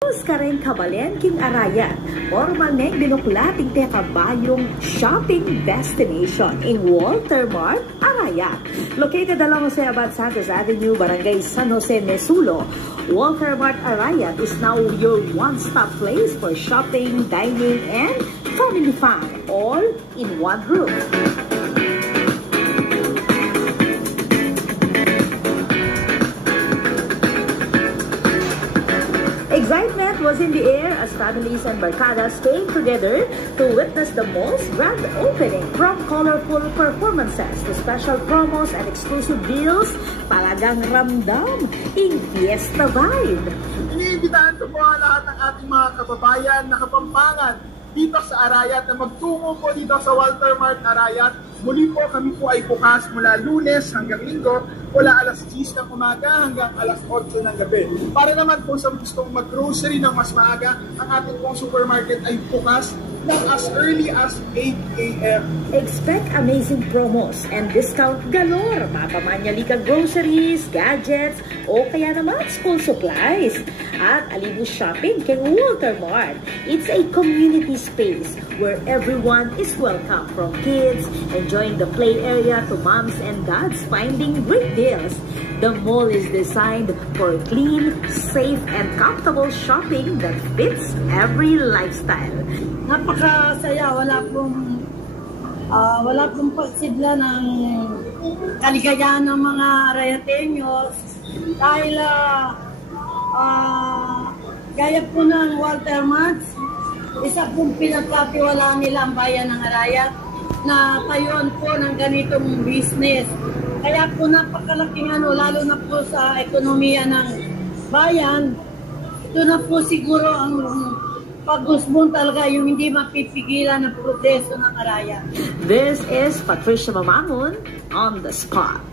Kareng kabalengking Arayat, formal neng binuklating te kabayong shopping destination in Walter Mart, Arayat. Located along Jose Abad Santos Avenue, Barangay San Jose, Mesulo, Walter Mart Arayat is now your one-stop place for shopping, dining, and family fun, all in one room. Excitement was in the air as families and barcadas came together to witness the mall's grand opening. From colorful performances to special promos and exclusive deals, talagang ramdam in fiesta vibe. Iniimbitahan ko po ang lahat ng ating mga kababayan na Kapampangan dito sa Arayat na magtungo po dito sa Walter Mart Arayat. Muli po kami po ay bukas mula Lunes hanggang Linggo, mula alas 10 ng umaga hanggang alas 8 ng gabi. Para naman po sa gustong mag-grocery ng mas maaga, ang ating pong supermarket ay bukas ng as early as 8 a.m. Expect amazing promos and discount galore. Mapamanyaligang groceries, gadgets, o kaya naman school supplies. At Alibu Shopping kay Walter Mart. It's a community space where everyone is welcome, from kids enjoying the play area to moms and dads finding great deals. The mall is designed for clean, safe, and comfortable shopping that fits every lifestyle. Napakasaya, wala pong pagsidla ng kaligayahan ng mga Arayateños dahil gaya po ng Walter Mart, isa pong pinagkatiwalaan nila ang bayan ng Arayat na tayuan po ng ganitong business. Kaya po napakalaking lalo na po sa ekonomiya ng bayan, ito na po siguro ang pag-usbong talaga, yung hindi mapipigilan ng progreso ng Arayat. This is Patricia Mamamon on the spot.